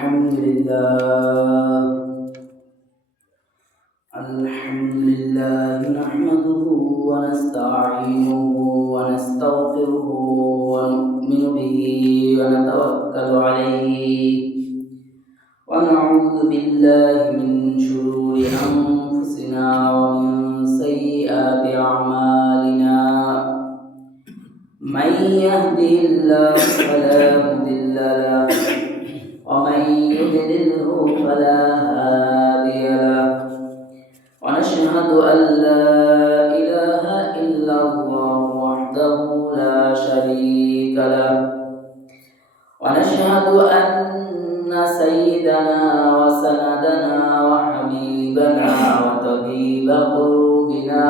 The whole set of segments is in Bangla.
الحمد لله نحمده ونستعينه ونستغفره ونؤمن به ونتوكل عليه ونعوذ بالله من شرور أنفسنا ومن سيئات أعمالنا من يهده الله فلا مضل له ومن يضلله فلا هادي له ونشهد أن لا إله إلا الله وحده لا شريك له ونشهد أن سيدنا وسندنا وحبيبنا وطبيب قلوبنا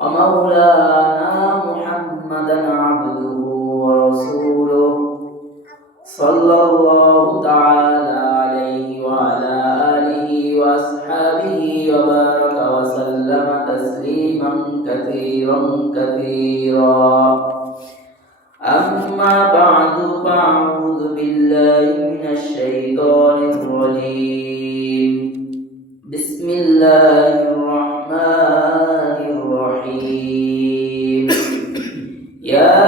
ومولانا محمدا عبده ورسوله صلى الله تعالى عليه وعلى آله وأصحابه وبارك وسلم تسليما كثيرا أما بعد فأعوذ بالله من الشيطان الرجيم بسم الله الرحمن الرحيم يا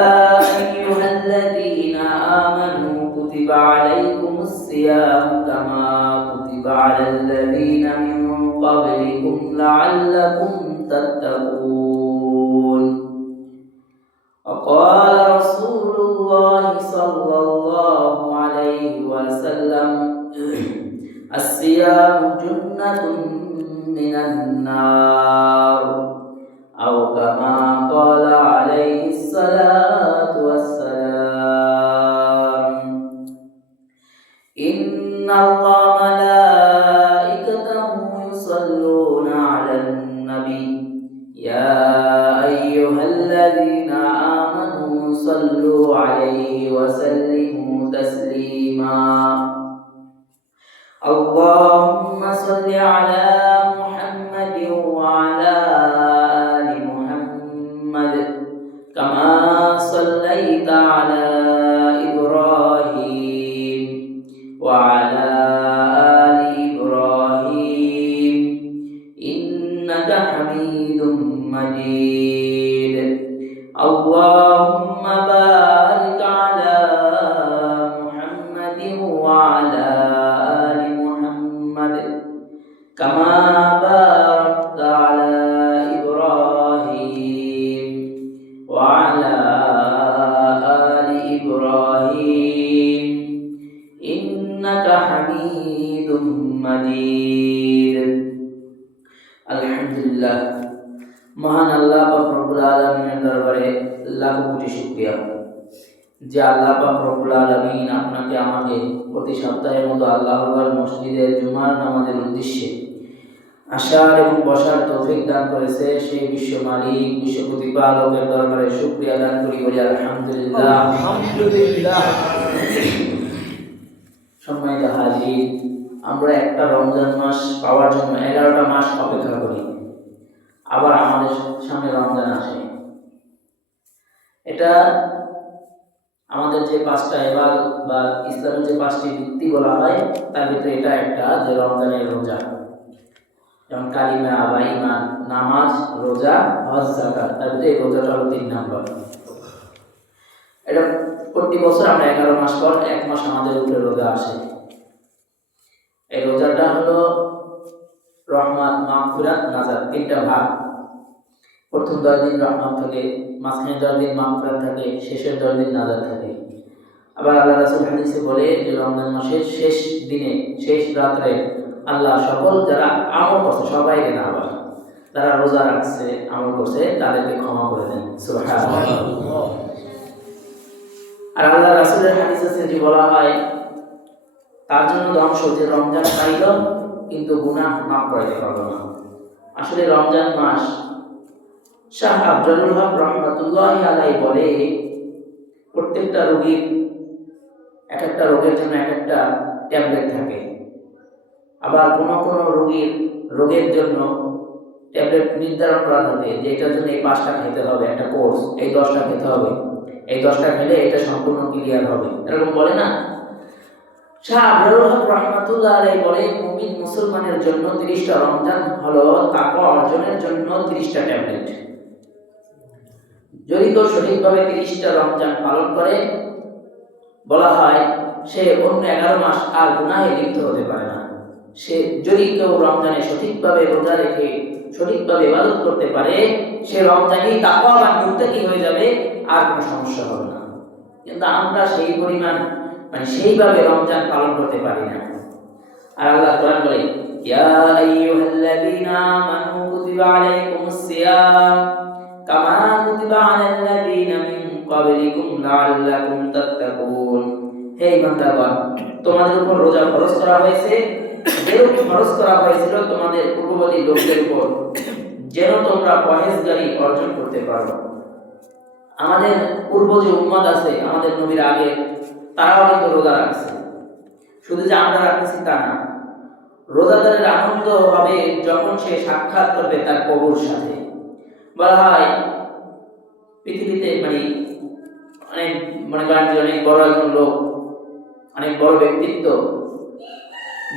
أيها الذين آمنوا كتب عليكم الصيام كما كتب على الذين من قبلكم لعلكم تتقون وقال رسول الله صلى الله عليه وسلم الصيام جنة من النار أو كما قال عليه الصلاة والسلام إن الله ملائكته يصلون على النبي يا أيها الذين آمنوا صلوا عليه وسلموا تسليما اللهم صل على محمد وعلى آل محمد كما صليت على إبراهيم وعلى آل إبراهيم إنك حميد مجيد اللهم بارك على محمد وعلى آل محمد كما باركت على إبراهيم وعلى آل إبراهيم إنك حميد مجيد الحمد لله মহান আল্লাহ পাক রব্বুল আলামিনের দরবারে লাখ কোটি শুকরিয়া যে আল্লাহ পাক রব্বুল আলামিন আপনাকে আমাকে প্রতি সপ্তাহের মতো আল্লাহর মসজিদে জুমার নামাজের উদ্দেশ্যে আসার এবং বসার তৌফিক দান করেছে সেই বিশ্ব মালিক বিশ্ব প্রতিপালকের দরবারে শুকরিয়া দান করি বলি আলহামদুলিল্লাহ আলহামদুলিল্লাহ। সম্মানিত হাজির, আমরা একটা রমজান মাস পাওয়ার জন্য 11টা মাস অপেক্ষা করি, আবার আমাদের সামনে রমজান আসে। এটা আমাদের যে 5টা ইবাদত বা ইসলামের যে 5টি ভিত্তি বলা হয় তার ভিতরে এটা একটা, যে রমজানের রোজা, যেমন কালিমা বা ঈমান, নামাজ, রোজা, হজ, যাকাত, তার ভিতরে এই রোজাটা হলো 3 নাম্বার। এটা প্রতি বছর আমরা 11 মাস পর 1 মাস আমাদের উপরে রোজা আসে। এই রোজাটা হলো রহমত, মাগফিরাত, নাজাত, 3টা ভাগ। প্রথম 10 দিন রহমত থাকে, মাঝখানে 10 দিন মাগফিরাত থাকে, শেষের 10 দিন নাজাত থাকে। আবার আল্লাহ রাসূল হাদিসে বলে যে রমজান মাসের শেষ দিনে, শেষ রাতে আল্লাহ সকল যারা আমল করছে, সবাইকে না, আবার যারা রোজা রাখছে, আমল করছে, তাদেরকে ক্ষমা করে দেন। সুবহানাল্লাহ। আর আল্লাহ রাসূলের হাদিস আছে যে বলা হয় তার জন্য ধ্বংস যে রমজান পাইল কিন্তু গুনাহ মাফ করাইতে পারলো না। আসলে রমজান মাস, শাহ আফজালুল হক রহমাতুল্লাহি আলাইহি বলে প্রত্যেকটা রোগীর এক একটা রোগের জন্য এক একটা ট্যাবলেট থাকে। আবার কোনো রোগের জন্য ট্যাবলেট নির্ধারণ করা থাকে যে এটার জন্য এই 5টা খেতে হবে, একটা কোর্স, এই 10টা খেতে হবে, এই 10টা খেলে এটা সম্পূর্ণ ক্লিয়ার হবে, এরকম বলে না। শাহ আবরারুল হক রাহমাতুল্লাহ আলাইহি বলে মুমিন মুসলমানের জন্য 30টা রমজান হলো তাকওয়া অর্জনের জন্য 30টা ট্যাবলেট। যদি কেউ সঠিকভাবে 30টা রমজান পালন করে বলা হয় সে অন্য 11 মাস আর গুনাহে লিপ্ত হতে পারে না। সে যদি কেউ রমজানে সঠিকভাবে রোজা রেখে সঠিকভাবে ইবাদত করতে পারে সে রমজানেই তাকওয়া বা মুত্তাকি হয়ে যাবে, আর কোনো সমস্যা হবে না। কিন্তু আমরা সেই পরিমাণ সেইভাবে রমজান পালন করতে পারি না। আর আল্লাহ কোরআন বলে ইয়া আইয়ুহাল্লাযীনা আমানু কুতিবা আলাইকুমুস সিয়াম কামা কুতিবা আলাল্লাযীনা মিন ক্বাবলিকুম লাআল্লাকুম তাত্তাকুন। হে বান্দাগণ, তোমাদের উপর রোজা ফরজ করা হয়েছে যেরকম ফরজ করা হয়েছিল তোমাদের পূর্ববর্তী লোকদের উপর, যেন তোমরা পরহেজগারি অর্জন করতে পারো। আমাদের পূর্ব যে উম্মত আছে আমাদের নবীর আগে, তারাও কিন্তু রোজা রাখছে। শুধু যে আমরা রাখতেছি তা না, রোজাদারের আনন্দ হবে যখন সে সাক্ষাৎ করবে তার প্রভুর সাথে। বলা হয় পৃথিবীতে অনেক মনে করেন যে অনেক বড় একজন লোক, অনেক বড় ব্যক্তিত্ব,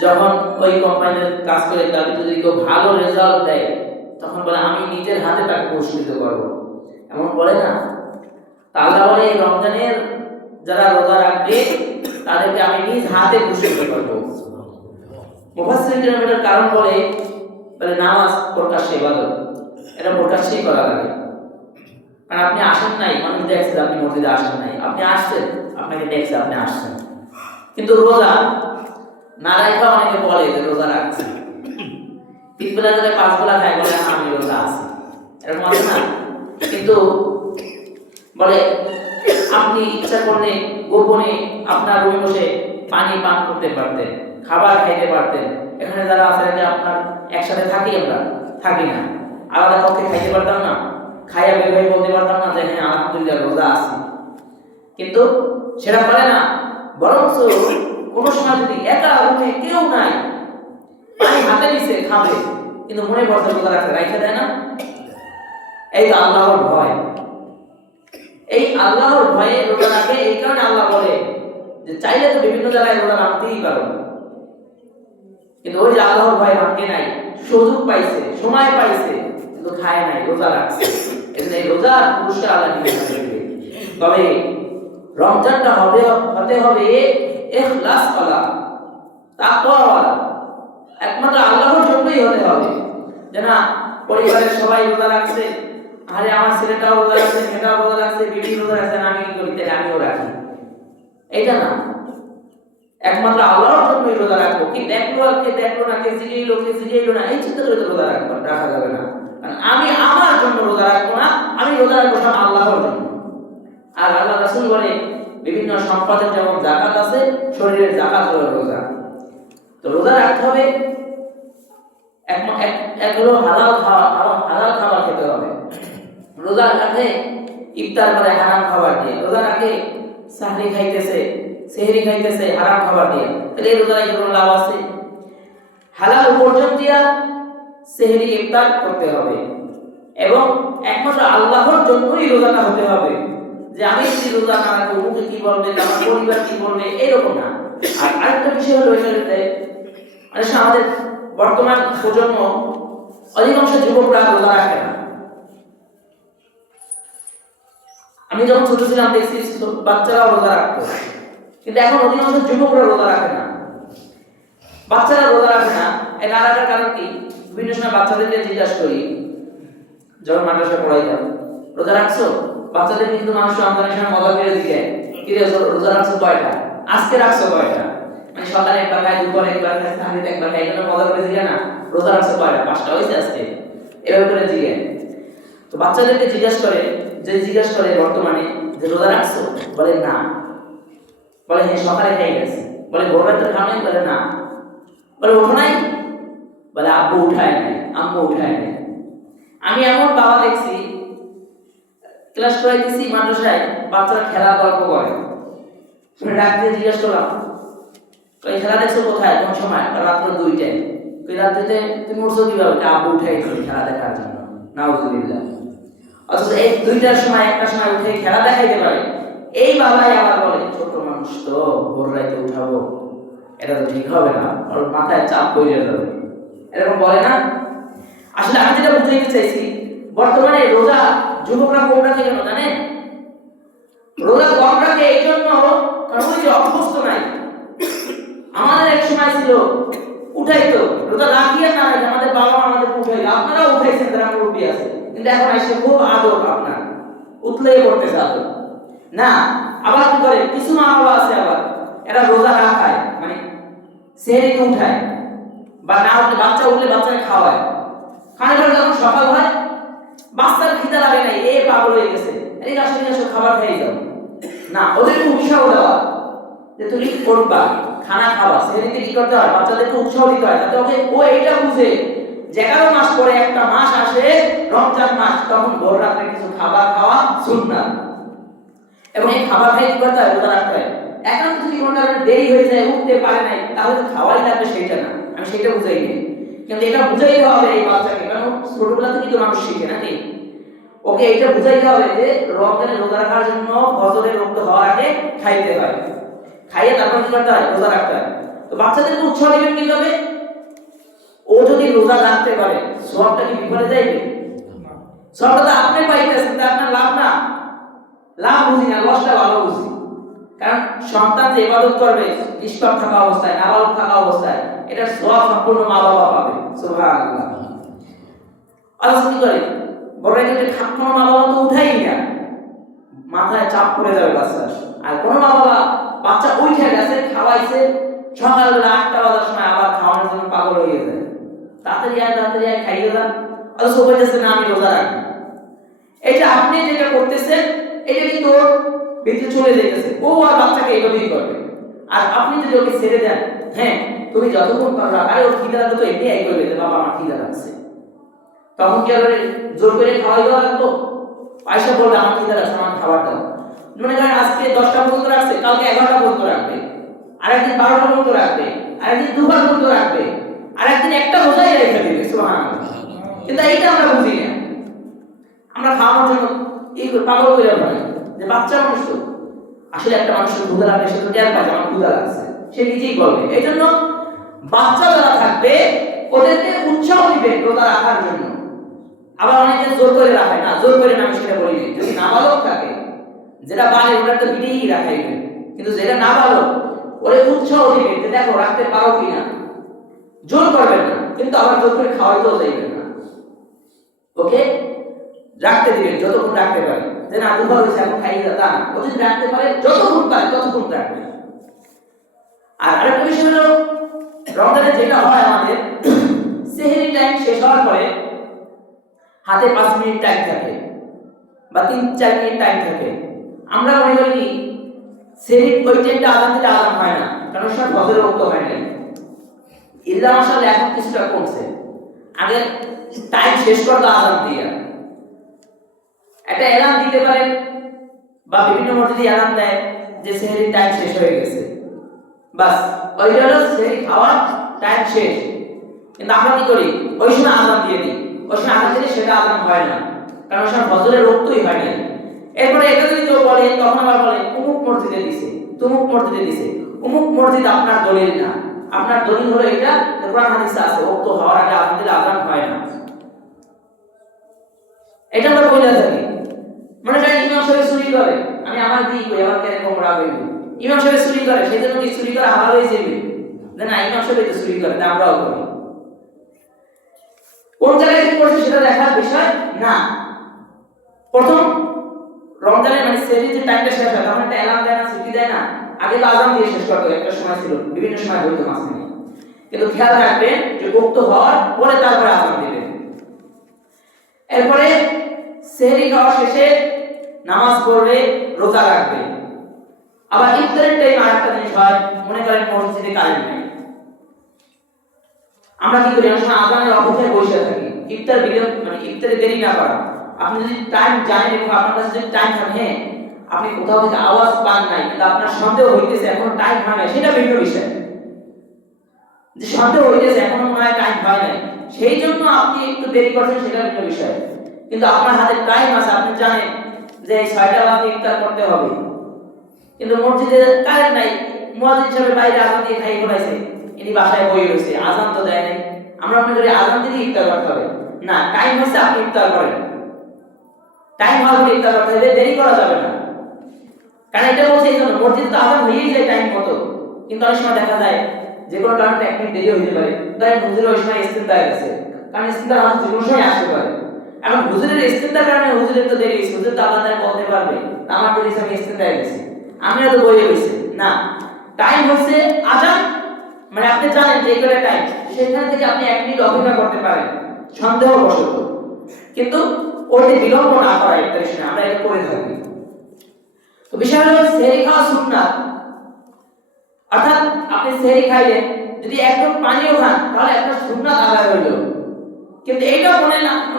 যখন ওই কোম্পানির কাজ করে তার যদি কেউ ভালো রেজাল্ট দেয় তখন বলে আমি নিজের হাতে তাকে পুরস্কৃত করবো, এমন বলে না? আল্লাহ বলে রমজানের যারা রোজা রাখবে তাদেরকে আমি নিজ হাতে পুরস্কৃত করবো। মুফাসসিরিন এর কারণ বলে নামাজ প্রকাশ্যে ইবাদত, এটা প্রকাশ্যেই করা লাগে। কারণ আপনি আসেন নাই, মানুষ দেখছে আপনি মসজিদে আসেন নাই, আপনি আসছেন, আপনাকে দেখছে আপনি আসছেন। কিন্তু রোজা না রাখা অনেকে বলে যে রোজা রাখছে, 3 বেলা যদি 5 বেলা খায় বলে আমি রোজা আছি, এরকম আছে না? কিন্তু বলে আপনি ইচ্ছা করলে গোপনে আপনার রুমে বসে পানি পান করতে পারতেন, খাবার খাইতে পারতেন। এখানে যারা আছে আপনার একসাথে থাকি, আমরা থাকি না, আলাদা কক্ষে খাইতে পারতাম না, খাইয়া বের হয়ে বলতে পারতাম না যে হ্যাঁ আলহামদুলিল্লাহ রোজা আছি। কিন্তু সেটা বলে না, বরং কোনো সময় যদি একা রুমে কেউ নাই, পানি হাতে নিছে খাবে, কিন্তু মনে বসে রোজা রাখতে রাইখা দেয় না। এই তো আল্লাহর ভয়, এই আল্লাহর ভয়ে রোজা রাখে। এই কারণে আল্লাহ বলে যে চাইলে তো বিভিন্ন জায়গায় রোজা রাখতেই পারো, কিন্তু ওই যে আল্লাহর ভয় ভাঙে নাই, সুযোগ পাইছে, সময় পাইছে, কিন্তু খায় নাই, রোজা রাখছে। এজন্য এই রোজার পুরস্কার আল্লাহ দিবে। তবে রমজানটা হতে হবে ইখলাস ওয়ালা, তাকওয়া ওয়ালা, একমাত্র আল্লাহর জন্যই হতে হবে। যে না পরিবারের সবাই রোজা রাখছে, আরে আমার ছেলেটাও রোজা রাখছে, মেয়েটাও রোজা রাখছে, বিবি রোজা রাখছে, আমি কি করি তাহলে আমিও রাখি, এটা না। একমাত্র আল্লাহর জন্যই রোজা রাখবো। কি দেখলো আর কে দেখলো না, কে জিগাইলো না, এই চিন্তা করে তো রোজা রাখা যাবে না। কারণ আমি আমার জন্য রোজা রাখবো না, আমি রোজা রাখবো সব আল্লাহর জন্য। আর আল্লাহ রাসূল বলে বিভিন্ন সম্পদের যেমন যাকাত আছে, শরীরের যাকাত হলো রোজা। তো রোজা রাখতে হবে, একগুলো হালাল খাবার খেতে হবে। রোজা রাখে ইফতার করে হারাম খাবার দিয়ে, রোজা রাখে সাহরি খাইতেছে, সেহরি খাইতেছে হারাম খাবার দিয়ে, তাহলে এই রোজা রাখে কোনো লাভ আছে? হালাল উপার্জন দিয়া সেহরি ইফতার করতে হবে, এবং একমাত্র আল্লাহর জন্যই রোজাটা হতে হবে। যে আমি যদি রোজা না রাখি ওকে কি বলবে, আমার পরিবার কি বলবে, এরকম না। আর আরেকটা বিষয় হলো এটাতে আমাদের বর্তমান প্রজন্ম অধিকাংশ যুবকরা রোজা রাখে না। আমি যখন ছোট ছিলাম দেখছি বাচ্চারা রোজা রাখতো, কিন্তু এখন অধিকাংশ যুবকরা রোজা রাখে না। বাচ্চারা রোজা রাখে না, এর আরেকটা কারণ কি? বিভিন্ন সময় বাচ্চাদেরকে জিজ্ঞাসা করি, যখন মাদ্রাসা পড়াইতাম, রোজা রাখছো? বাচ্চাদের কিন্তু মানুষ রমজানের সময় মজা করে দিকে কি রে রোজা রাখছো কয়টা, আজকে রাখছো কয়টা, মানে সকালে একবার খাই, দুপুরে একবার খাই, সামনে একবার খাই, এগুলো মজা করে দিকে না, রোজা রাখছো কয়টা, 5টা হয়েছে আজকে, এভাবে করে জিগে। তো বাচ্চাদেরকে জিজ্ঞাসা করে বর্তমানে যে রোজা রাখছো, বলে না, বলে হ্যাঁ সকালে খাই গেছে, বলে ভোরবেলা তো খাও নাই, বলে না, বলে ওঠো নাই, বলে আব্বু উঠায় নাই, আম্মু উঠায় নাই। আমি এমন বাবা দেখছি ক্লাস করাইতেছি মাদ্রাসায়, বাচ্চারা খেলা গল্প করে, ডাক দিয়ে জিজ্ঞেস করলাম ওই খেলা দেখছো কোথায়, কোন সময়? রাত্র 2টায়। ওই রাত্রিতে তুমি উঠছো কিভাবে? আব্বু উঠাই খেলা দেখার জন্য, নাউজুবিল্লাহ। অথচ এই 2টার সময় 1টার সময় উঠে খেলা দেখাইতে পারে, এই বাবাই আবার বলে ছোট মানুষ তো ভোর রাতে উঠাবো, এটা তো ঠিক হবে না, ওর মাথায় চাপ পড়ে যাবে, এরকম বলে না? আসলে আমি যেটা বুঝাইতে চাইছি, বর্তমানে রোজা যুবকরা কম রাখে কেন জানেন? রোজা কম রাখে এই জন্য কারণ ওই যে অভ্যস্ত নাই। আমাদের এক সময় ছিল উঠাইতো, রোজা রাখি আর না রাখি আমাদের বাবা মা আমাদের উঠাইতো, আপনারা উঠাইছেন যারা মুরব্বী আছে, কিন্তু এখন এসে খুব আদর, আপনার উঠলেই পড়তেছে আদর না। আবার কি করে কিছু মা বাবা আছে আবার এরা রোজা রাখায়, মানে সেহরিকে উঠায়, বা না উঠলে বাচ্চা উঠলে বাচ্চাকে খাওয়ায়, খাওয়ার পরে যখন সকাল হয় বাচ্চার খিদা লাগে নাই, এ পাগল হয়ে গেছে, এই আসলে খাবার খেয়ে যাও না, ওদেরকে উৎসাহ দেওয়া যে তুমি করবা, খানা খাওয়া, সেদিকে কি করতে হয়, বাচ্চাদেরকে উৎসাহ দিতে হয়, যাতে ওকে ও এইটা বুঝে যে 11 মাস পরে একটা মাস আসে রমজান মাস, তখন ভোর রাতে কিছু খাবার খাওয়া সুন্নাত, এবং এই খাবার খাই কি করতে হয়, রোজা রাখতে হয়। এখন যদি কোনটা দেরি হয়ে যায়, উঠতে পারে নাই, তাহলে তো খাওয়াই লাগবে, সেইটা না, আমি সেটা বুঝাই নি, কিন্তু এটা বুঝাইতে হবে এই বাচ্চাকে, কারণ ছোটবেলা থেকে তো মানুষ শিখে নাকি, ওকে এটা বুঝাইতে হবে যে রমজানে রোজা রাখার জন্য ফজরের রক্ত হওয়ার আগে খাইতে হয়, খাইয়ে তারপর কি করতে হয়, রোজা রাখতে হয়। তো বাচ্চাদেরকে উৎসাহ দিবেন কিভাবে? ও যদি রোজা রাখতে পারে সওয়াবটা কি বিফলে যাইবে? সওয়াবটা তো আপনি পাইতেছেন, তা আপনার লাভ না, লাভ বুঝি না, লসটা ভালো বুঝি। কারণ সন্তান যে ইবাদত করবে নিষ্পাপ থাকা অবস্থায়, নাবালক থাকা অবস্থায়, এটার সওয়াব সম্পূর্ণ মা বাবা পাবে। সুবহানাল্লাহ। আল্লাহ কি করে বড় একটা খাপনো মা বাবা তো উঠাই না, মাথায় চাপ পড়ে যাবে বাচ্চার। আর কোন মা বাবা বাচ্চা উঠে গেছে, খাওয়াইছে, সকালবেলা 8টা বাজার সময় আবার খাওয়ানোর জন্য পাগল হয়ে যায়, তাড়াতাড়ি আয় খাইয়ে দেন, অথচ বলতেছে না আমি রোজা রাখবো। এটা আপনি যেটা করতেছেন এটা কিন্তু ভিতরে চলে যাইতেছে, ও আর বাচ্চাকে এইভাবেই করবে। আর আপনি যদি ওকে ছেড়ে দেন, হ্যাঁ তুমি যতক্ষণ পারো, আরে ওর খিদা লাগবে তো এমনি এই করবে যে বাবা আমার খিদা লাগছে, তখন কি আর জোর করে খাওয়াই দেওয়া লাগতো? পয়সা বলবে আমার খিদা লাগছে, আমার খাবার দাও। মনে করেন আজকে 10টা পর্যন্ত রাখছে, কালকে 11টা পর্যন্ত রাখবে, আরেকদিন 12টা পর্যন্ত রাখবে, আরেকদিন 2বার পর্যন্ত রাখবে, আরেকদিন একটা রোজাই রেখে দিবে। সুবহানাল্লাহ। কিন্তু এইটা আমরা বুঝি না, আমরা খাওয়ানোর জন্য এই পাগল হয়ে যাবো যে বাচ্চা মানুষ তো, আসলে একটা মানুষের ক্ষুধা লাগবে, সে তো টের পায় আমার ক্ষুধা লাগছে, সে নিজেই বলবে। এই জন্য বাচ্চা যারা থাকবে ওদেরকে উৎসাহ দিবে রোজা রাখার জন্য। আবার অনেকে জোর করে রাখে না, জোর করে না, আমি সেটা বলি না। যদি নাবালক থাকে, যেটা বালে ওটা তো বিটেই রাখাইবে, কিন্তু যেটা নাবালক ওরে উৎসাহ দিবে যে দেখো রাখতে পারো কিনা, জোর করবেন না, কিন্তু আবার জোর করে খাওয়াইতেও যাইবেন না, ওকে রাখতে দিবেন যতক্ষণ রাখতে পারে, যে না দুবার হয়েছে এখন খাইয়ে তা না, ও যদি রাখতে পারে যতক্ষণ পারে ততক্ষণ রাখবে। আর আরেকটা বিষয় হলো রমজানে যেটা হয় আমাদের সেহরি টাইম শেষ হওয়ার পরে হাতে 5 মিনিট টাইম থাকে বা 3-4 মিনিট টাইম থাকে, আমরা মনে করি কি সেহরি ওই টাইমটা আজান দিলে আজান হয় না, কারণ সব ফজরের ওয়াক্ত হয় না। ইল্লা মাশাআল্লাহ এখন কিছুটা কমছে, আগে টাইম শেষ করতো আজান দিয়ে, একটা এলান দিতে পারেন বা বিভিন্ন মসজিদে এলান দেয় যে সেহরির টাইম শেষ হয়ে গেছে, বাস ওইটা হলো সেহরি খাওয়ার টাইম শেষ। কিন্তু আমরা কি করি, ওই সময় আজান দিয়ে দিই, ওই সময় আজান দিলে সেটা আজান হয় না, কারণ ওই সময় ফজরের রক্তই হয় না। এরপরে এটা যদি কেউ বলে, তখন আবার বলে অমুক মসজিদে দিছে, তমুক মসজিদে দিছে। অমুক মসজিদ আপনার দলিল না, আপনার দলিল হলো এটা কোরআন হাদিসে আছে ওক্ত হওয়ার আগে আজান দিলে আজান হয় না, এটা আমরা বলে থাকি। মনে করেন ইমাম সাহেব চুরি করে, আমি আমার দিই কই আমার কেন কোমরা হইবে, ইমাম সাহেব চুরি করে সেজন্য কি চুরি করা হালাল হয়ে যাবে? না, ইমাম সাহেব তো চুরি করে, তা আমরাও করি। কোন জায়গায় কি করছে সেটা দেখার বিষয় না। প্রথম রমজানের মানে সেহরি যে টাইমটা শেষ হয় তখন একটা অ্যালার্ম দেয় না, ছুটি দেয় না, আগে তো আজান দিয়ে শেষ করতে একটা সময় ছিল, বিভিন্ন সময় হইতো মাঝখানে, কিন্তু খেয়াল রাখবেন যে উক্ত হওয়ার পরে তারপরে আজান দিবেন। এরপরে সেহরি খাওয়া শেষে নামাজ পড়বে, রোজা রাখবে। আবার ইফতারের টাইম আরেকটা জিনিস হয়, মনে করেন মসজিদে কারেন্ট নেই, আমরা কি করি, আমরা আজানের অপেক্ষায় বসে থাকি, ইফতার বিলম্ব মানে ইফতারে দেরি না করা। আপনি যদি টাইম জানেন এবং আপনার কাছে যদি টাইম থাকে, আপনি কোথাও থেকে আওয়াজ পান নাই কিন্তু আপনার সন্দেহ হইতেছে এখনো টাইম হয় নাই, সেটা ভিন্ন বিষয়। যে সন্দেহ হইতেছে এখনো মনে হয় টাইম হয় নাই, সেই জন্য আপনি একটু দেরি করছেন, সেটা ভিন্ন বিষয়। কিন্তু আপনার হাতে টাইম আছে, আপনি জানেন যে 6টা বাজে ইফতার করতে হবে, কিন্তু মসজিদে কারেন্ট নাই, মুয়াজ্জিন সাহেব বাইরে আজান দিয়ে খাই ফেলাইছে, ইনি বাসায় বই রয়েছে, আজান তো দেয় নাই। আমরা মনে করি আজান দিলে ইফতার করতে হবে। না, টাইম হচ্ছে আপনি ইফতার করেন, টাইম হলে ইফতার করতে হবে, দেরি করা যাবে না। কারণ এটা বলছে এই জন্য মসজিদ তো আজান হয়েই যায় টাইম মতো, কিন্তু অনেক সময় দেখা যায় যে কোনো কারণে 1 মিনিট দেরি হতে পারে, তাই হুজুরের ওই সময় ইস্তেনদার গেছে, কারণ ইস্তেনদার হয়তো যে কোনো সময় আসতে পারে। এখন হুজুরের ইস্তেনদার কারণে হুজুরের তো দেরি হয়েছে, হুজুর তো আল্লাহ তাআলা বলতে পারবে আমার দেরি হয়েছে, আমি ইস্তেনদার গেছি, আমিও তো বইয়ে রয়েছে। না, টাইম হচ্ছে আজান, মানে আপনি জানেন যে এইটা টাইম, সেখান থেকে আপনি 1 মিনিট অপেক্ষা করতে পারেন সন্দেহবশত, কিন্তু ওতে বিলম্ব না করা একটা বিষয়, আমরা এটা করে থাকি। তো বিষয় হলো সেহরি খাওয়া সুন্নাত, অর্থাৎ আপনি সেহরি খাইলেন, যদি একদম পানিও খান তাহলে একটা সুন্নাত আদায় হইল। কিন্তু এইটা মনে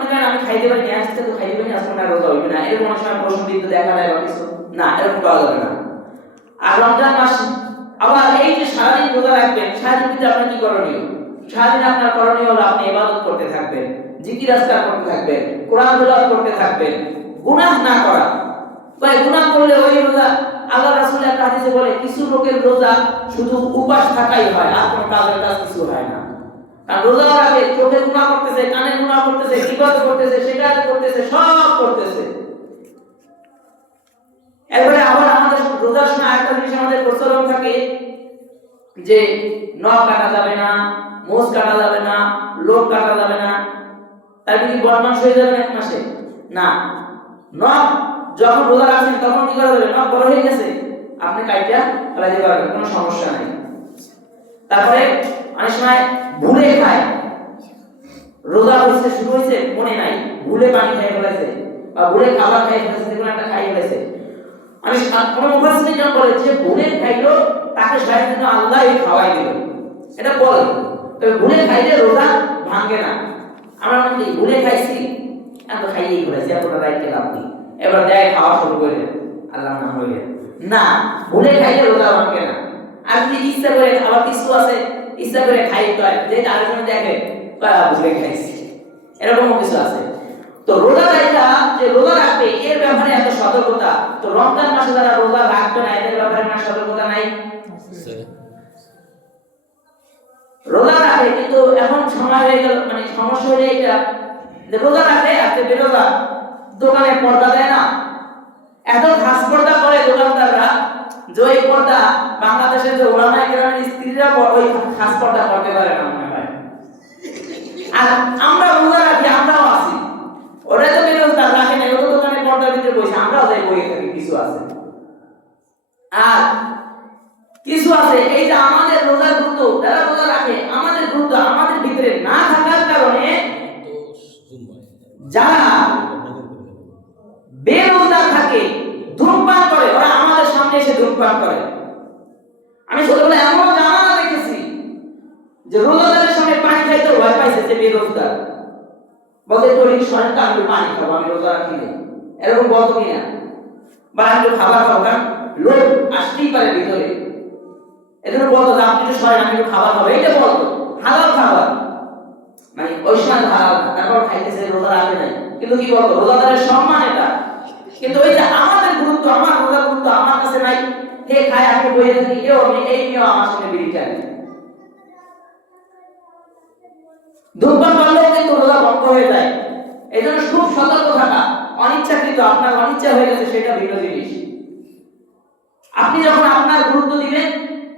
করেন আমি খাইতে পারি না, আজকে তো খাইতে পারি না, আজকে না রোজা হইবে না, এরকম অনেক সময় প্রশ্ন বিদ্যুৎ দেখা দেয় বা কিছু, না, এরকম করা যাবে না। আর রমজান মাস আবার এই যে সারাদিন রোজা রাখবেন, সারাদিন কিন্তু আপনার কি করণীয়? সারাদিন আপনার করণীয় হলো আপনি ইবাদত করতে থাকবেন, জিকির আজকার করতে থাকবেন, কোরআন তেলাওয়াত করতে থাকবেন, গুনাহ না করা। কয় গুনাহ করলে ওই রোজা, আল্লাহ রাসূল একটা হাদিসে বলে কিছু লোকের রোজা শুধু উপাস থাকাই হয়, আর কোনো কাজের কাজ কিছু হয় না। কারণ রোজা রাখে চোখে গুনাহ করতেছে, কানে গুনাহ করতেছে, ইবাদত করতেছে, শিকায়ত করতেছে, সব করতেছে। এরপরে আবার আমাদের রোজার সময় আরেকটা জিনিস আমাদের প্রচলন থাকে যে নখ কাটা যাবে না, মোজ কাটা যাবে না, লোক কাটা যাবে না, তার কি বদমাশ হয়ে যাবে এক মাসে? না, নখ যখন রোজা রাখছেন তখন কি করা যাবে? নখ বড় হয়ে গেছে, আপনি কাইটা ফেলাইতে পারবেন, কোনো সমস্যা নাই। তারপরে অনেক সময় ভুলে খায়, রোজা হচ্ছে শুরু হয়েছে মনে নাই, ভুলে পানি খেয়ে ফেলেছে বা ভুলে খাবার খেয়ে ফেলেছে, কোনো একটা খাইয়ে ফেলেছে। আমি কোন মুফাসসির যেন বলে যে ভুলে খাইলো তাকে শায়ের জন্য আল্লাহই খাওয়াই দিল, এটা বলে। তবে ভুলে খাইলে রোজা ভাঙে না। আমরা মনে করি ভুলে খাইছি, এত খাইয়েই ফেলেছি, এতটা রাইতে লাভ নেই, এবার দেয় খাওয়া শুরু করে আল্লাহর নাম হইলে, না, ভুলে খাইলে রোজা ভাঙে না। আর যদি ইচ্ছা করে খাবার কিছু আছে, ইচ্ছা করে খাইতে হয়, যে আরেকজন দেখে ভুলে খাইছি, এরকমও কিছু আছে। তো রোজা রাখা, যে রোজা রাখবে এর ব্যাপারে এত সতর্কতা, তো রমজান মাসে যারা রোজা রাখবে না এদের ব্যাপারে না সতর্কতা নাই? রোজা রাখে কিন্তু এখন সময় হয়ে গেল, মানে সমস্যা হয়ে এটা যে রোজা রাখে আজকে বেরোজা, দোকানে পর্দা দেয় না, এত খাস পর্দা করে দোকানদাররা যে ওই পর্দা বাংলাদেশের যে ওলামায়ে কেরামের স্ত্রীরা ওই খাস পর্দা করতে পারে না মনে হয়। আর আমরা রোজা রাখি, আমরাও আছি, ওরা তো বেরোজগার রাখে না, ওই দোকানে পর্দার ভিতরে বসে, আমরাও যাই বসে থাকি, কিছু আছে। আর কিছু আছে এই যে আমাদের রোজার গুরুত্ব, যারা রোজা রাখে আমাদের গুরুত্ব আমাদের ভিতরে না থাকার কারণে যারা বেরোজগার থাকে, ধূমপান করে, ওরা আমাদের সামনে এসে ধূমপান করে। আমি ছোটবেলায় এমন জানা দেখেছি যে রোজাদারের সামনে পানি খাইতে ভয় পাইছে যে বেরোজগার, বলতে তোর সরকার আমি পানি খাবো, আমি রোজা রাখি না, এরকম বলতো কিনা? বা আমি খাবার খাবো, কারণ লোক আসতেই পারে ভিতরে, এজন্য বলতো যে আপনি একটু সরেন, আমি একটু খাবার খাবো, এইটা বলতো হালাল খাবার, মানে ওই সময় হালাল না, তারপর খাইতেছে, রোজা রাখে নাই, কিন্তু কি বলতো রোজাদারের সম্মান এটা। কিন্তু ওই যে আমাদের গুরুত্ব, আমার রোজার গুরুত্ব আমার কাছে নাই, হে খায় আমি বইয়ে থাকি, এও আমি এই নিয়েও আমার সঙ্গে বিড়ি খাই, ধূমপান করলেও কিন্তু রোজা ভঙ্গ হয়ে যায়। এই জন্য খুব সতর্ক থাকা, অনিচ্ছাকৃত আপনার অনিচ্ছা হয়ে গেছে সেটা ভিন্ন জিনিস। আপনি যখন আপনার গুরুত্ব দিবেন,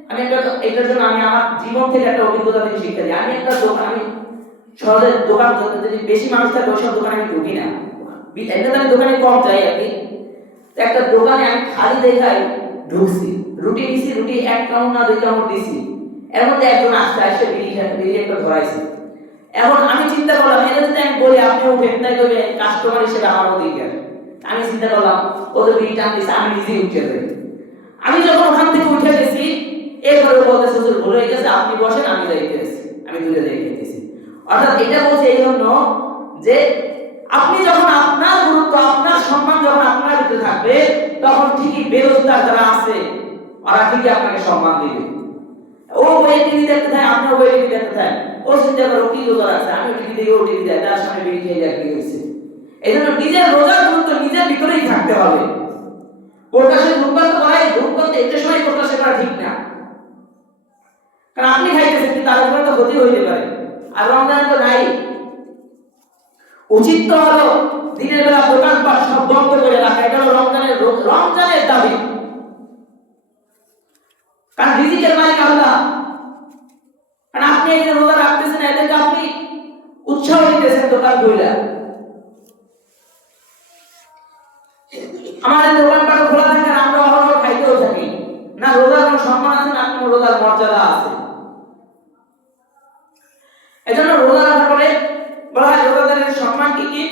আমি এটার জন্য আমি আমার জীবন থেকে একটা অভিজ্ঞতা থেকে শিক্ষা দিই। আমি একটা দোকান, আমি সহজে দোকান যদি বেশি মানুষ থাকে ওইসব দোকানে আমি ঢুকি না, এমনিতে আমি দোকানে কম যাই আর কি। একটা দোকানে আমি খালি দেখাই ঢুকছি, রুটি দিছি, রুটি 1 কামড় না 2 কামড় দিছি, এর মধ্যে একজন আসছে, এসে বিড়ি একটা ধরাইছে। এখন আমি চিন্তা করলাম এটা যদি আমি বলি আপনি উঠেন, তাই করবে কাস্টমার হিসেবে আমার অধিকার। আমি চিন্তা করলাম ও তো বিড়ি টান দিছে, আমি নিজেই উঠে যাই। আমি যখন ওখান থেকে উঠে গেছি, এরপরে বলতেছে হুজুর ভুল হয়ে গেছে, আপনি বসেন, আমি যাইতেছি, আমি দূরে যাই খেতেছি। অর্থাৎ এটা বলছে এই জন্য যে আপনি যখন আপনার গুরুত্ব, আপনার সম্মান যখন আপনার ভিতরে থাকবে, তখন ঠিকই বেরোজগার যারা আছে ওরা ঠিকই আপনাকে সম্মান দিবে। ও বই টিভি দেখতে থাকে, আপনিও বই টিভি দেখতে থাকেন, ও চিন্তা করে কি রোজা আছে, আমি টিভি দেখি, ও টিভি দেয়, তার সামনে বিড়ি খেয়ে যায়, কি হয়েছে? এই জন্য নিজের রোজার গুরুত্ব নিজের ভিতরেই থাকতে হবে। প্রকাশে ধূমপান করাই, ধূমপান একটা সময় প্রকাশে করা ঠিক না, কারণ আপনি খাইতেছেন কিন্তু তার উপরে তো ক্ষতি হইতে পারে। আর রমজান তো নাই, উচিত তো হলো দিনের বেলা দোকানপাট সব বন্ধ করে রাখা। এটা হলো রমজানের দাবি। কারণ রিজিকের মালিক আল্লাহ। কারণ আপনি এই যে রোজা রাখতেছেন, এদেরকে আপনি উৎসাহ দিতেছেন দোকান খুলে। আমাদের দোকানপাট খোলা থাকে, আমরা অহরহ খাইতেও থাকি না। রোজার কোনো সম্মান আছে না, কোনো রোজার মর্যাদা আছে? এজন্য রোজা রাখার পরে বলা হয় রোজাদারের সম্মান কি কি?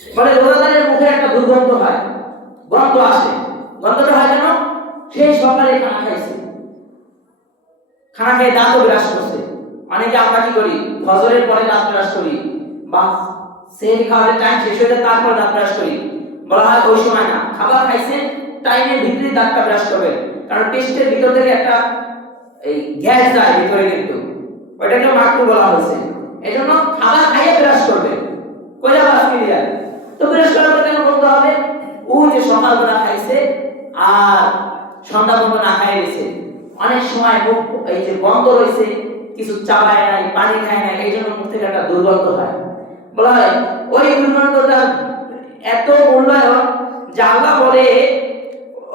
বলে রোজাদারের মুখে একটা দুর্গন্ধ হয়, গন্ধ আসে। গন্ধটা হয় কেন? সেই সকালে খানা খাইছে, খানা খেয়ে দাঁতও ব্রাশ করছে। অনেকে আমরা কি করি, ফজরের পরে দাঁত ব্রাশ করি, বা সেই খাবারের টাইম শেষ হয়ে যায় তারপর দাঁত ব্রাশ করি। বলা হয় ওই সময় না, খাবার খাইছে টাইমের ভিতরে দাঁতটা ব্রাশ করবে। কারণ টেস্টের ভিতর থেকে একটা এই গ্যাস যায় ভিতরে, কিন্তু ওইটাকে মাকরু বলা হয়েছে। এজন্য খাবার খাইয়ে ব্রাশ করবে। কইলা বাস ক্লিয়ার? তো ব্রাশ করার পর কেন বলতে হবে? ও যে সকালবেলা খাইছে আর সন্ধ্যা পর্যন্ত না খাই গেছে, অনেক সময় মুখ এই যে বন্ধ রয়েছে, কিছু চাবায় নাই, পানি খায় নাই, এই জন্য মুখ থেকে একটা দুর্গন্ধ হয়। বলা হয় ওই দুর্গন্ধটা এত মূল্যায়ন যে আল্লাহ বলে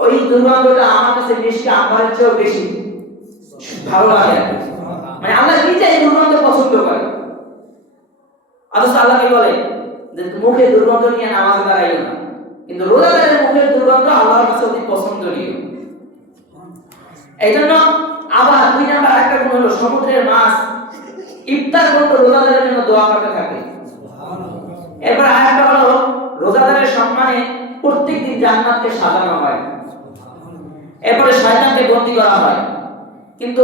ওই দুর্গন্ধটা আমার কাছে মিষ্টি আম্বারের চেয়েও বেশি ভালো লাগে। মানে আল্লাহ নিজে এই দুর্গন্ধ পছন্দ করে। অথচ আল্লাহ কি বলে যে মুখে দুর্গন্ধ নিয়ে নামাজে দাঁড়াইও না। কিন্তু রোজাদারের মুখের দুর্গন্ধ আল্লাহর কাছে অতি পছন্দনীয়। এই জন্য আবার দুই নাম্বার আরেকটা গুণ হলো সমুদ্রের মাছ ইফতার করতে রোজাদারের জন্য দোয়া করতে থাকে। এরপর আরেকটা হলো রোজাদারের সম্মানে প্রত্যেকদিন জান্নাতকে সাজানো হয়। এরপরে শয়তানকে বন্দী করা হয়। কিন্তু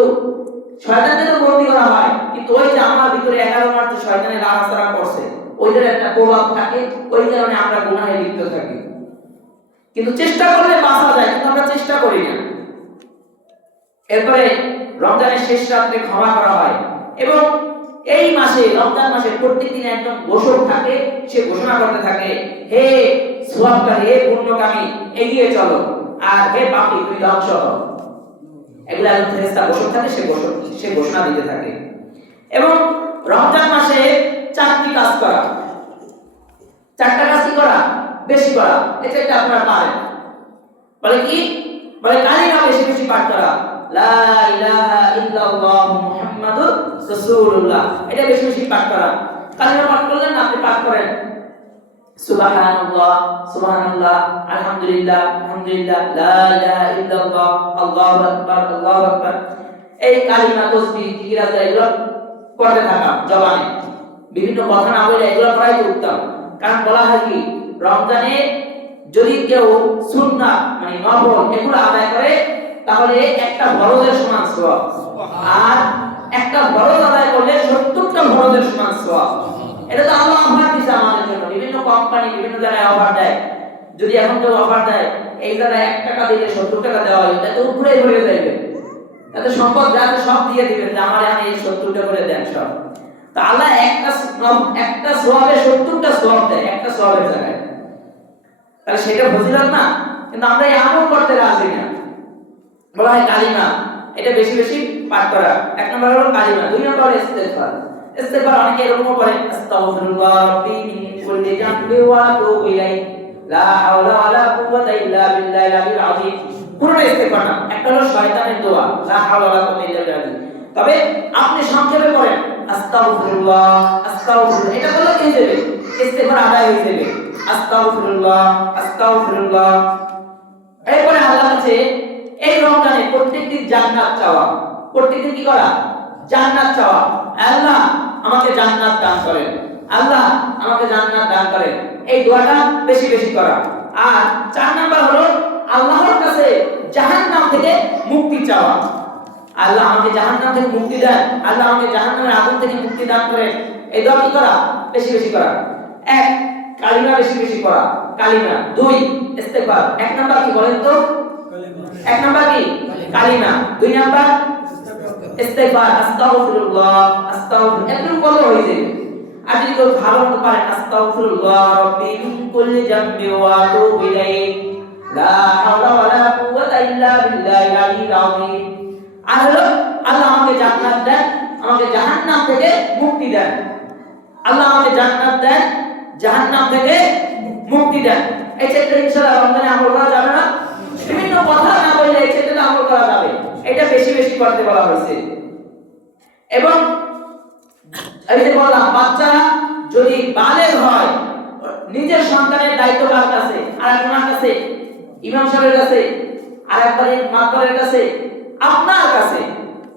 শয়তানকে তো বন্দী করা হয়, কিন্তু ওই যে আমার ভিতরে 11 মাস যে শয়তানের লাড়াচাড়া করছে, ওইটার একটা প্রভাব থাকে, ওই কারণে আমরা গুনাহে লিপ্ত থাকি। কিন্তু চেষ্টা করলে বাঁচা যায়, কিন্তু আমরা চেষ্টা করি না। এরপরে রমজানের শেষ রাতে ক্ষমা করা হয়। এবং এই মাসে, রমজান মাসে প্রত্যেকদিন একজন ঘোষক থাকে, সে ঘোষণা করতে থাকে, হে সওয়াবকারী, হে পুণ্যকামী, এগিয়ে চলো, আর হে পাপী, তুই ধ্বংস হ। এগুলা একজন ফেরেশতা ঘোষক থাকে, সে ঘোষণা দিতে থাকে। এবং রমজান মাসে 4টি কাজ করা, 4টা কাজ কি করা? বেশি করা। এটা আপনারা পারেন। বলে কি? বলে কালিমা বেশি বেশি পাঠ করা, লা ইলাহা ইল্লাল্লাহ মুহাম্মাদুর রাসূলুল্লাহ, এটা বেশি বেশি পাঠ করা। কালিমা পাঠ করলেন না, আপনি পাঠ করেন সুবহানাল্লাহ সুবহানাল্লাহ, আলহামদুলিল্লাহ আলহামদুলিল্লাহ, লা ইলাহা ইল্লাল্লাহ, আল্লাহু আকবার আল্লাহু আকবার। এই কালিমা, তাসবিহ, জিকির আছে, এগুলো করতে থাকা জবানে। বিভিন্ন কথা না বলে এগুলো করাই তো উত্তম। কারণ বলা হয় কি, রমজানে যদি কেউ সুন্নাত মানে নফল এগুলো আদায় করে, তাহলে একটা ফরজের সমান সওয়াব, আর একটা ফরজ আদায় করলে 70টা ফরজের সমান সওয়াব। এটা তো আল্লাহ অফার দিয়েছে আমাদের জন্য। বিভিন্ন কোম্পানি বিভিন্ন জায়গায় অফার দেয়। যদি এখন কেউ অফার দেয়, এই জায়গায় 1 টাকা দিলে 70 টাকা দেওয়া হয়, তাতে উপরে ভরে যাবে। তাতে সম্পদ যাতে সব দিয়ে দিবেন যে আমার এখানে এই 70টা করে দেন সব। তা আল্লাহ একটা সওয়াবে 70টা সওয়াব দেয়, একটা সওয়াবের জায়গায়। তাহলে সেটা ফজিলত না? কিন্তু আমরা এই আমল করতে রাজি না। বলা হয় কালিমা, এটা বেশি বেশি পাঠ করা। 1 নম্বর হলো কালিমা, 2 নম্বর হলো ইস্তেগফার। ইস্তেগফার অনেকে এরকম করে, আস্তাগফিরুল্লাহ রাব্বি মিন কুল্লি যামবি ওয়া আতুবু ইলাইহি, লা হাওলা ওয়ালা কুওয়াতা ইল্লা বিল্লাহিল আলিয়্যিল আযীম। পুরোটা ইস্তেগফার না, একটা হলো শয়তানের দোয়া, লা হাওলা ওয়ালা কুওয়াতা ইল্লা বিল্লাহিল আযীম। তবে আপনি সংক্ষেপে পড়েন আস্তাগফিরুল্লাহ আস্তাগফিরুল্লাহ, এটা বললে কি হয়ে যাবে? ইস্তেগফার আদায় হয়ে যাবে। আস্তাগফিরুল্লাহ আস্তাগফিরুল্লাহ। এরপরে আল্লাহর কাছে এই রমজানে প্রত্যেকদিন জান্নাত চাওয়া। প্রত্যেকদিন কি করা? জান্নাত চাওয়া। আল্লাহ আমাকে জান্নাত দান করেন, আল্লাহ আমাকে জান্নাত দান করেন, এই দোয়াটা বেশি বেশি করা। আর 4 নাম্বার হলো আল্লাহর কাছে জাহান্নাম থেকে মুক্তি চাওয়া। আল্লাহ আমাকে জাহান্নাম থেকে মুক্তি দেন, আল্লাহ আমাকে জাহান্নামের আগুন থেকে মুক্তি দান করেন। এই দোয়া কি করা? বেশি বেশি করা। 1 কালিমা বেশি বেশি করা, কালিমা। 2 ইস্তেগফার। 1 নাম্বার কি বলেন তো? 1 নাম্বার কি? কালিমা। 2 নাম্বার ইস্তেগফার, আস্তাগফিরুল্লাহ আস্তাগফির। একদম বলা হয়ে যাবে। আর যদি কেউ ভালো মতো পারে, আস্তাগফিরুল্লাহ রাব্বি মিন কুল্লি যামবি ওয়া আতুবু ইলাইহি, লা হাওলা ওয়ালা কুওয়াতা ইল্লা বিল্লাহিল আলিয়্যিল আযীম। আর হলো আল্লাহ আমাকে জান্নাত দেন, আমাকে জাহান্নাম থেকে মুক্তি দেন। আল্লাহ আমাকে জান্নাত দেন, জাহান্নাম থেকে মুক্তি দেন। এই ক্ষেত্রে ইনশাআল্লাহ রমজানে আমল করা যাবে না? বিভিন্ন কথা না বললে এই ক্ষেত্রে আমল করা যাবে। এটা বেশি বেশি করতে বলা হয়েছে। এবং এই যে বললাম, বাচ্চারা যদি বালেগ হয়, নিজের সন্তানের দায়িত্ব কার কাছে? আর আপনার কাছে, ইমাম সাহেবের কাছে, আর একবারে মাতবরের কাছে, আপনার কাছে।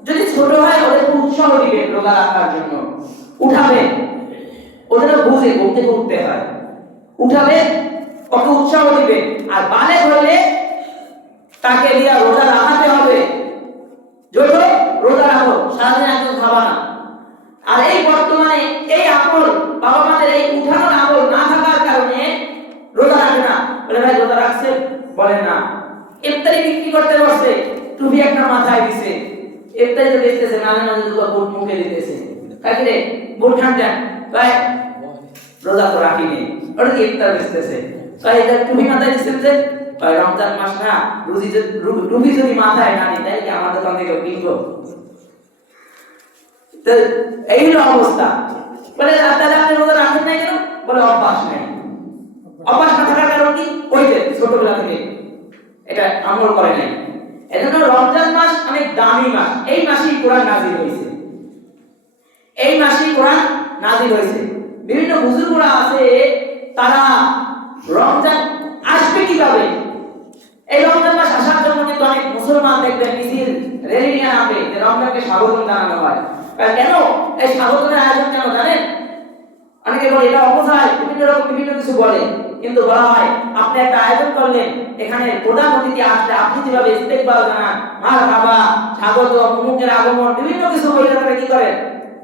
যদি ছোট হয় ওদেরকে উৎসাহ দিবেন রোজা রাখার জন্য, উঠাবেন, ওদের বুঝে ঘুরতে ঘুরতে হয়, উঠাবেন, ওকে উৎসাহ দিবেন। আর বালেগ হলে তাকে দিয়া রোজা রাখাতে হবে। যত রোজা রাখো, সারাদিন একদম খাবা না। আর এই বর্তমানে এই আমল, বাবা মাদের এই উঠানোর আমল না থাকার কারণে রোজা রাখে না। বলে ভাই রোজা রাখছে, বলে না। ইফতারি বিক্রি করতে বসছে, টুপি একটা মাথায় দিছে, ইফতারি তো বেচতেছে, নালে নালে দুটো বুট মুখে দিতেছে। কাকি রে বুট খান দেন ভাই, রোজা তো রাখিনি, ওটা কি ইফতার বেচতেছে। তাই এটা টুপি মাথায় দিচ্ছেন যে ভাই রমজান মাস না, টুপি যদি মাথায় না নিই তাই কি আমার দোকান থেকে কিনবো? তো এই হলো অবস্থা। বলে তাহলে আপনি রোজা রাখেন নাই কেন? বলে অভ্যাস নাই। অভ্যাস না থাকার কারণ কি? ওই যে ছোটবেলা থেকে এটা আমল করে নাই। এজন্য রমজান মাস অনেক দামি মাস। এই মাসেই কোরআন নাযিল হয়েছে, এই মাসেই কোরআন নাযিল হয়েছে। বিভিন্ন হুজুররা আছে, তারা রমজান আসবে কিভাবে, এই রমজান মাস আসার জন্য কিন্তু অনেক মুসলমান দেখবেন মিছিল র্যালি নিয়ে আসবে, যে রমজানকে স্বাগত জানানো হয়। কেন এই স্বাগতের আয়োজন কেন জানেন? অনেকে বলে এটা অপচয়, বিভিন্ন রকম বিভিন্ন কিছু বলে, কিন্তু বলা হয় আপনি একটা আয়োজন করলেন, এখানে প্রধান অতিথি আসলে আপনি যেভাবে ইস্তেকবাল জানান, মারহাবা, স্বাগত, অমুকের আগমন, বিভিন্ন কিছু বলে তারা কি করেন?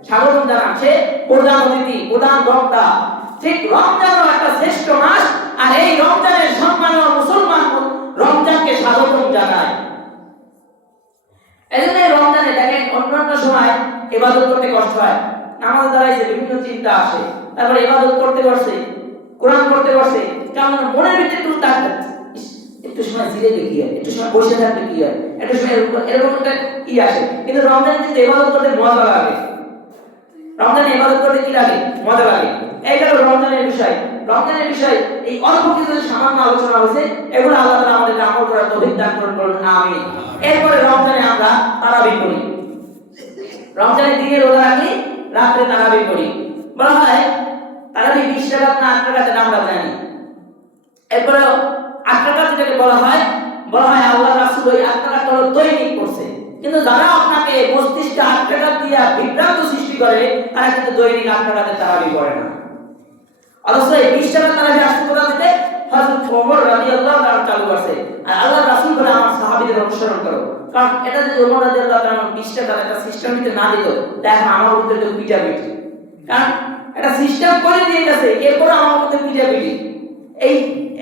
স্বাগত জানান। সে প্রধান অতিথি, প্রধান বক্তা। ঠিক রমজানও একটা শ্রেষ্ঠ মাস, আর এই রমজানের সম্মানীয় মুসলমান রমজানকে স্বাগত জানায়। এজন্য রমজানে দেখেন অন্যান্য সময় ইবাদত করতে কষ্ট হয়, নামাজ দাঁড়াইছে বিভিন্ন চিন্তা আসে, তারপরে ইবাদত করতে বসে, কোরআন পড়তে বসে, কেমন মনের ভিতরে একটু থাকবে, একটু সময় জিরে দেখি হয়, একটু সময় বসে থাকলে কি হয়, একটু সময় এরকম একটা ই আসে। কিন্তু রমজানে কিন্তু ইবাদত করতে মজা লাগে। রমজানে ইবাদত করতে কি লাগে? মজা লাগে। এই গেল রমজানের বিষয়। রমজানের বিষয় এই অল্প কিছু সামান্য আলোচনা হয়েছে, এগুলো আল্লাহ তাআলা আমাদেরকে আমল করার তৌফিক দান করুন, আমিন। এরপরে রমজানে আমরা তারাবি করি, রমজানের দিনে রোজা রাখি, রাতে তারাবি করি। বলা হয় তারাবি 20 রাকাত না 8 রাকাতের আমরা জানি। এরপরে 8 রাকাত যেটাকে বলা হয় আল্লাহ রাসূল ওই 8 রাকাত হলো দৈনিক করছে। কিন্তু যারা আপনাকে মস্তিষ্কে 8 রাকাত দিয়া বিভ্রান্ত সৃষ্টি করে, তারা কিন্তু দৈনিক 8 রাকাতের তারাবি করে না। অথচ এই 20 রাকাত তারাবি আসতে কোথা থেকে? হযরত ওমর রাদিয়াল্লাহু তাআলা চালু করছে। আর আল্লাহ রাসূল বলে আমার সাহাবীদের অনুসরণ করো। কারণ এটা যদি ওমর রাদিয়াল্লাহু তাআলা 20 টাকার একটা সিস্টেম নিতে না দিত, তাহলে আমার উপরে তো পিটাপিটি। কারণ একটা সিস্টেম করে দিয়ে গেছে, এরপর আমার উপরে পিটাপিটি।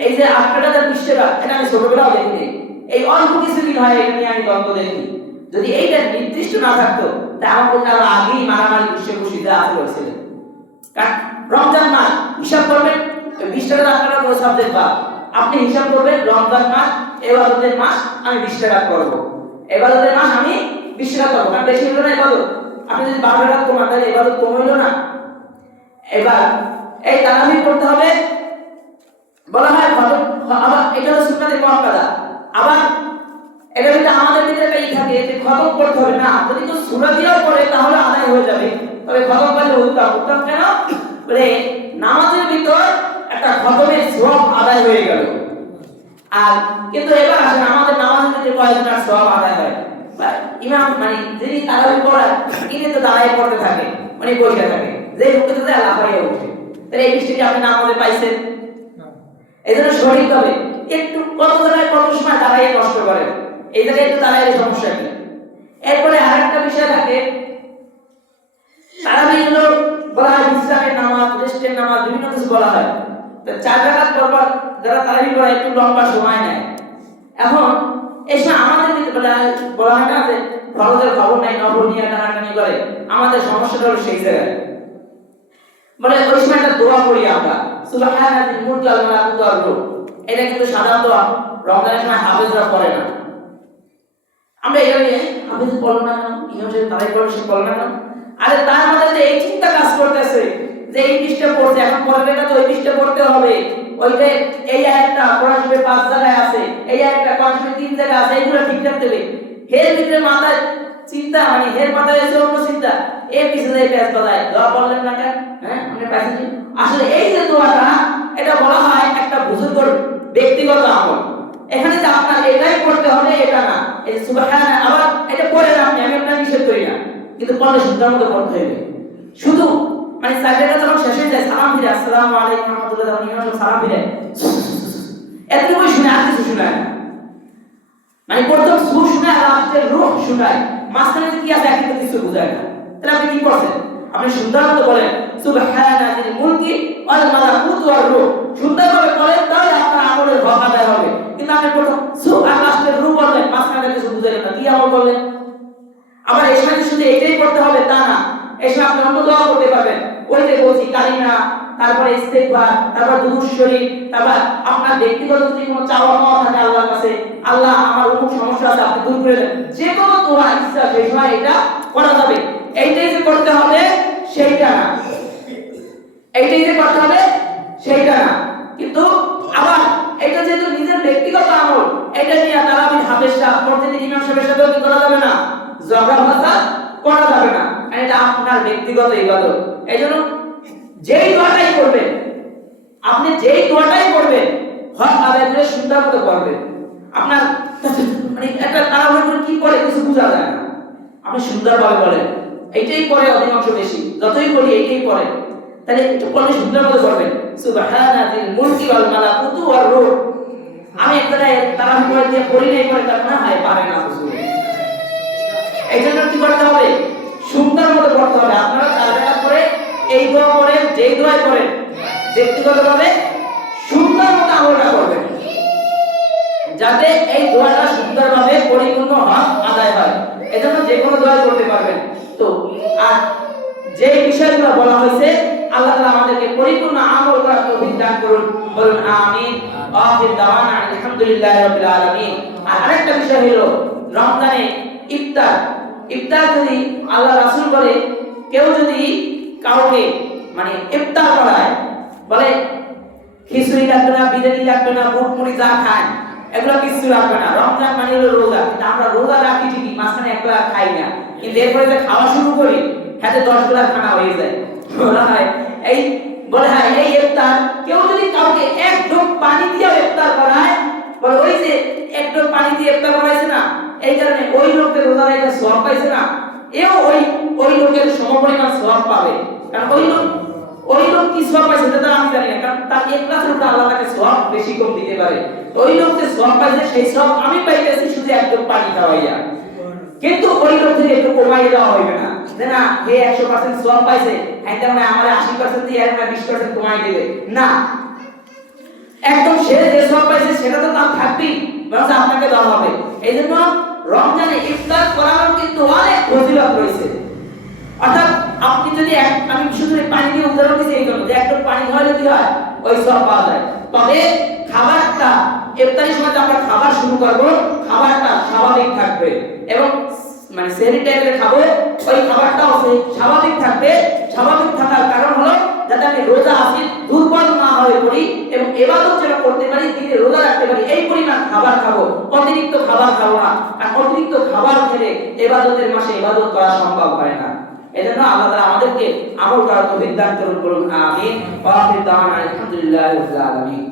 এই যে 8 টাকার 20 টাকা, এটা আমি ছোটবেলাও দেখিনি। এই অল্প কিছুদিন হয় এটা নিয়ে আমি দ্বন্দ্ব দেখি। যদি এইটা নির্দিষ্ট না থাকতো, তাহলে আমার উপরে আরো আগেই মারামারি বসে আসলে হয়েছিল। কারণ রমজান মাস হিসাব করবেন, 20 টাকা 8 টাকা করে সাবজেক্ট বা আপনি হিসাব করবেন রমজান মাস ইবাদতের মাস, আমি 20 টাকা করব। ইবাদতের মাস আমি 20 টাকা করব, কারণ বেশি হলো না ইবাদত। আপনি যদি 12 টাকা কমান তাহলে ইবাদত কম হইলো না। এবার এই তারাবি করতে হবে। বলা হয় আবার এটা হলো সুন্নাতে মুআক্কাদা। আবার এটা যদি আমাদের ভিতরে একটা থাকে যে খতম করতে হবে না, যদি কেউ সূরা দিয়েও পড়ে তাহলে আদায় হয়ে যাবে, তবে খতম করলে উত্তম কেন? বলে নামাজের ভিতর একটা খতমের সওয়াব আদায় হয়ে গেল। আর কিন্তু এবার আসলে আমাদের নামাজের ভিতরে কয়জনের সওয়াব আদায় হয়? ইমাম মানে যিনি তারাবি পড়ায় তিনি তো দাঁড়ায় পড়তে থাকে, মানে বসে থাকে, যে মুখে তো লাফাইয়া ওঠে। তাহলে এই বৃষ্টিকে আপনি নামাজে পাইছেন? এই জন্য শরীর হবে একটু কত জায়গায় কত সময় দাঁড়াইয়ে কষ্ট করেন, এই জায়গায় একটু দাঁড়াইলে সমস্যা কি? এরপরে আরেকটা বিষয় থাকে, তারাবি হলো বলা হয় বিশ্রামের নামাজ, রেস্টের নামাজ, বিভিন্ন কিছু বলা হয়। তো 4 রাকাত পরপর যারা তারাবি পড়ে একটু লম্বা সময় নেয়। এখন এসে আমাদের ভিতরে বলা হয় না যে ফরজের খবর নাই, নফল নিয়ে টানাটানি করে, আমাদের সমস্যাটা হলো সেই জায়গায়। বলে ওই সময় একটা দোয়া করি আমরা, সুবহানাল্লাহি মুলকু ওয়াল মালাকুতু ওয়ার রূহ। এটা কিন্তু সাধারণত রমজানের সময় হাফেজরা পড়ে না। আমরা এখানে আমি তো বলবো না কেন, ইমাম সাহেব তারাই বলবো, সে বলবো না কেন। আরে তার মধ্যে যে এই চিন্তা কাজ করতেছে যে এই পৃষ্ঠা পড়ছে, এখন পড়াটা তো ওই পৃষ্ঠা পড়তে হবে, ওইটা এই আয়াতটা কোরআন শরীফে 5 জায়গায় আছে, এই আয়াতটা কোরআন শরীফে 3 জায়গায় আছে, এইগুলো ঠিক রাখতে হবে। হের ভিতরে মাথায় চিন্তা, মানে হের মাথায় এসে অন্য চিন্তা, এর পিছনে এই পেঁচ বাজায়, দোয়া বললেন না কেন? হ্যাঁ, আপনি পাইছেন। আসলে এই যে দোয়াটা, এটা বলা হয় একটা বুজুর্গের ব্যক্তিগত আমল। এখানে যে আপনার এটাই করতে হবে এটা না, এই সুবহান আবার এটা পড়েন আপনি, আমি আপনাকে নিষেধ করি না, কিন্তু পড়লে শুদ্ধ মতো পড়তে হবে। শুধু মানে সাইডটা যখন শেষ হয়ে যায়, সালাম ফিরে আসসালামু আলাইকুম ওয়া রাহমাতুল্লাহ, যখন ইমাম সালাম ফিরে এতটুকু শুনে আর কিছু শোনায় না। মানে প্রথম সুর শোনায় আর লাস্টের রূহ শোনায়, মাঝখানে কি আছে একটু কিছু বোঝায় না। তাহলে আপনি কি করছেন? আপনি সুন্দর মতো বলেন সুবহানাল মুলকি ওয়াল মালাকুত ওয়ার রূহ, সুন্দরভাবে বলেন, তাহলে আপনার আমলের হক আদায় হবে। কিন্তু আপনি প্রথম সুর আর লাস্টের রূহ বললেন, মাঝখানে কিছু বুঝাইলেন না, কি আমল করলেন? আবার এই সময় শুধু এটাই করতে হবে তা না, এই সময় আপনি অন্য দোয়া করতে পারবেন। ওই যে বলছি কালিমা, তারপরে ইস্তেগফার, তারপর দুরূদ শরীফ, তারপর আপনার ব্যক্তিগত যদি কোনো চাওয়া পাওয়া থাকে আল্লাহর কাছে, আল্লাহ আমার অমুক সমস্যা আছে আপনি দূর করে দেন, যে কোনো দোয়া ইচ্ছা সেই সময় এটা করা যাবে। এইটাই যে করতে হবে সেইটা না, এইটাই যে করতে হবে সেইটা না। কিন্তু আবার এটা যেহেতু নিজের ব্যক্তিগত আমল, এটা নিয়ে তারাবি হাফেজ সাহেব প্রতিদিন ইমাম সাহেবের সাথেও কি করা যাবে না, ঝগড়া ভাষা করা যাবে না, এটা আপনার ব্যক্তিগত ইবাদত। এইজন্য যেই দোয়াটাই করবেন, আপনি যেই দোয়াটাই করবেন হক আদায় করে সুন্দর মতো করবেন। আপনার মানে একটা তাড়াহুড়ো করে কি করে কিছু বোঝা যায় না, আপনি সুন্দরভাবে বলেন। এইটাই করে অধিকাংশ বেশি, যতই বলি এইটাই করে, তাহলে একটু পড়লে সুন্দর মতো করবেন সুবহানাল মুলকি ওয়াল মালাকুতু ওয়ার রূহ। আমি একটা তাড়াহুড়ো করে দিয়ে পড়ি নাই করে তার না হয় পারে না বুঝুন। এইজন্য কি করতে হবে, সুন্দর মতো পড়তে হবে। আপনারা তাড়াতাড়ি করে এই দোয়া করেন, যেই দোয়া করেন ব্যক্তিগতভাবে সুন্দর মতো আমলটা করবেন, যাতে এই দোয়াটা সুন্দরভাবে পরিপূর্ণ হক আদায় হয়। এজন্য যে কোনো দোয়া করতে পারবেন। তো আর যে বিষয়গুলো বলা হয়েছে, আল্লাহ তাআলা আমাদেরকে পরিপূর্ণ আমল করার তৌফিক দান করুন, বলুন আমিন। আখির দাওয়ানা আলহামদুলিল্লাহি রাব্বিল আলামিন। আর আরেকটা বিষয় হলো রমজানে ইফতার। ইফতার যদি আল্লাহ রাসূল বলে, কেউ যদি কাউকে মানে ইফতার করায়, বলে খিচুড়ি লাগবে না, বিরিয়ানি লাগবে না, বুট মুড়ি যা খায় এগুলো কিছু লাগবে না, রমজান মানে হলো রোজা। কিন্তু আমরা রোজা রাখি ঠিকই, মাঝখানে একবেলা খাই না, কিন্তু এরপরে যে খাওয়া শুরু করি হাতে 10 বেলা খানা হয়ে যায়। বলা হয় এই বলে হয় এই ইফতার, কেউ যদি কাউকে এক ঢোক পানি দিয়ে ইফতার করায়, বলে ওই যে এক ঢোক পানি দিয়ে ইফতার করাইছে না, এই কারণে ওই লোকের রোজা রাখা সওয়াব পাইছে না, এও ওই লোকের সমপরিমাণ সওয়াব পাবে। কারণ ওই লোক কি সওয়াব পাইছে সেটা আমি জানি না, কারণ তার ইখলাসের উপর আল্লাহ তাকে সওয়াব বেশি কম দিতে পারে। ওই লোক যে সওয়াব পাইছে সেই সওয়াব আমি পাইতেছি শুধু এক ঢোক পানি খাওয়াইয়া, কিন্তু ওই লোক থেকে একটু কমাই দেওয়া হবে না যে না হে 100% সওয়াব পাইছে, এটা মানে আমার 80% দিয়ে আর 20% কমাই দেবে না। একদম সে যে সওয়াব পাইছে সেটা তো তার থাকবেই, বরং আপনাকে দেওয়া হবে। এইজন্য রমজানে ইফতার করার কিন্তু অনেক ফজিলত রয়েছে। অর্থাৎ আপনি যদি আমি শুধু পানি দিয়ে উদাহরণ দিচ্ছি এই জন্য যে একটা পানি খাওয়ালে কি হয়, ওই সওয়াব পাওয়া যায়। তবে খাবারটা ইফতারের সময় আমরা খাবার শুরু করব, খাবারটা স্বাভাবিক থাকবে এবং মানে সেহরি টাইপের খাবো, ওই খাবারটাও স্বাভাবিক থাকবে। স্বাভাবিক থাকার কারণ হলো যাতে আমি রোজা আছি দুর্বল না হয়ে পড়ি এবং ইবাদত যেন করতে পারি, দিনে রোজা রাখতে পারি, এই পরিমাণ খাবার খাবো, অতিরিক্ত খাবার খাবো না। আর অতিরিক্ত খাবার খেলে ইবাদতের মাসে ইবাদত করা সম্ভব হয় না। এজন্য আল্লাহ তাআলা আমাদেরকে আমল করার তৌফিক দান করুন, বলুন আমিন। ওয়া আখির দাওয়ানা আলহামদুলিল্লাহি রাব্বিল আলামিন।